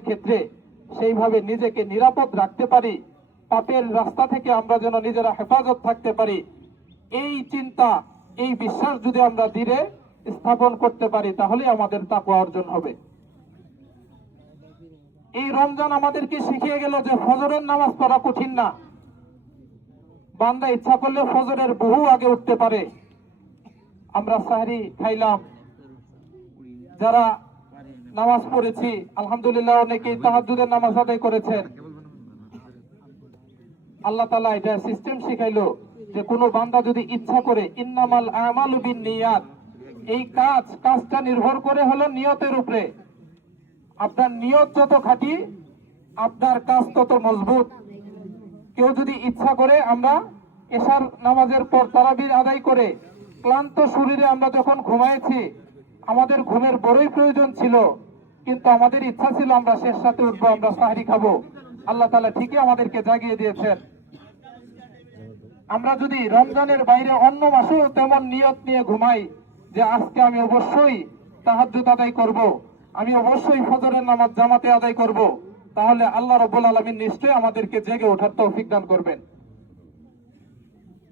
ক্ষেত্রে সেইভাবে নিজেকে নিরাপদ রাখতে পারি, পাপের রাস্তা থেকে আমরা যেন নিজেরা হেফাজত থাকতে পারি, এই চিন্তা, এই বিশ্বাস যদি আমরা দৃঢ় স্থাপন করতে পারি তাহলে আমাদের তাকওয়া অর্জন হবে। এই রমজান আমাদেরকে শিখিয়ে গেল যে ফজরের নামাজ পড়া কঠিন না। বান্দা ইচ্ছা করলে ফজরের বহু আগে উঠতে পারে। আমরা সাহরি খাইলাম, যারা নামাজ পড়েছি আলহামদুলিল্লাহ, অনেকেই তাহাজ্জুদের নামাজ আদায় করেছেন। আল্লাহ তাআলা এটা সিস্টেম শিখাইলো যে কোনো বান্দা যদি ইচ্ছা করে, ইন্নামাল আমালু বিন্নিয়াত, এই কাজটা নির্ভর করে হলো নিয়তের উপরে। আপনার নিয়ত যত খাঁটি আপনার কাজ তত মজবুত। কেউ যদি ইচ্ছা করে, আমরা এশার নামাজের পর তারাবির আদায় করে ক্লান্ত শরীরে আমরা যখন ঘুমাইছি, আমাদের ঘুমের বড়ই প্রয়োজন ছিল, কিন্তু আমাদের ইচ্ছা ছিল আমরা শেষ রাতে উঠবো, আমরা সাহরি খাবো, আল্লাহ তাআলা ঠিকই আমাদেরকে জাগিয়ে দিয়েছেন। আমরা যদি রমজানের বাইরে অন্য মাসেও তেমন নিয়ত নিয়ে ঘুমাই যে আজকে আমি অবশ্যই তাহাজ্জুদ আদায় করব, আমি অবশ্যই ফজরের নামাজ জামাতে আদায় করব, তাহলে আল্লাহ রাব্বুল আলামিন নিশ্চয়ই আমাদেরকে জেগে ওঠার তৌফিক দান করবেন।